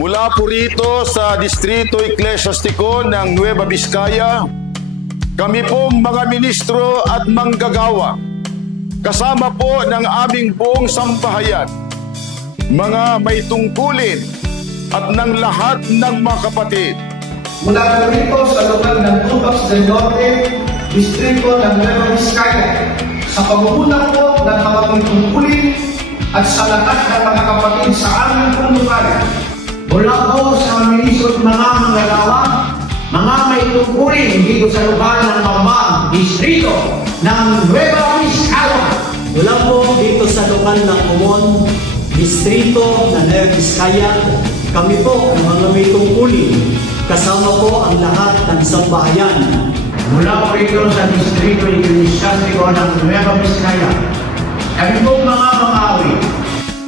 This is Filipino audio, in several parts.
Mula po rito sa Distrito Eklesiastiko ng Nueva Vizcaya, kami pong mga ministro at manggagawa, kasama po ng aming buong sambahayan, mga may tungkulin at ng lahat ng mga kapatid. Mula po rito sa lugar ng Tubac del Norte, Distrito ng Nueva Vizcaya, sa pamumuno po ng mga may tungkulin at sa lahat ng mga kapatid sa aming pong lugar. Mula po sa ministro at mga manggagawa, mga may tungkulin dito sa lugar ng Mambang, Distrito ng Nueva Vizcaya. Mula po dito sa lugar ng Umon, Distrito ng Nueva Vizcaya, kami po ang mga may tungkulin, kasama po ang lahat ng sambahayan. Mula po rito sa Distrito Eklesiastiko ng Nueva Vizcaya, kami po mga mangawi,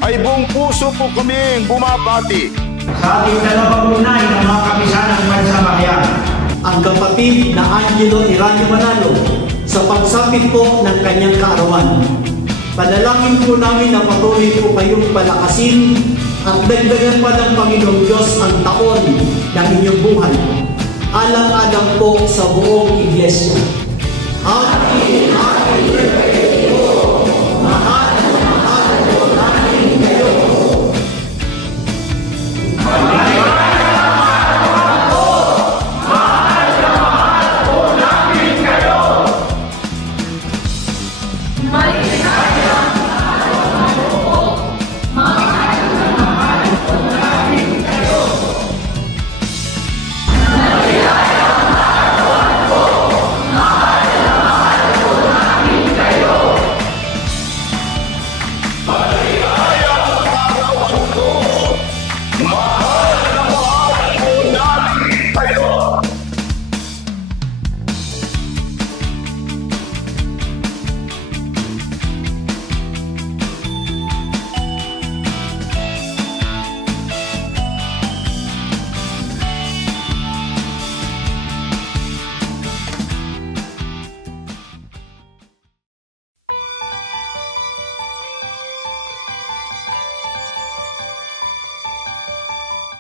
Ay buong puso po kaming bumabati sa ating tagapagunay ng mga kapisanang pansambahayan, Ang kapatid na Angelo Iranio Manalo sa pagsapit po ng kanyang kaarawan. Panalangin po namin na patuloy po kayong palakasin at dagdagan pa ng Panginoong Diyos ang taon ng inyong buhay. Alang-alang po sa buong Iglesia.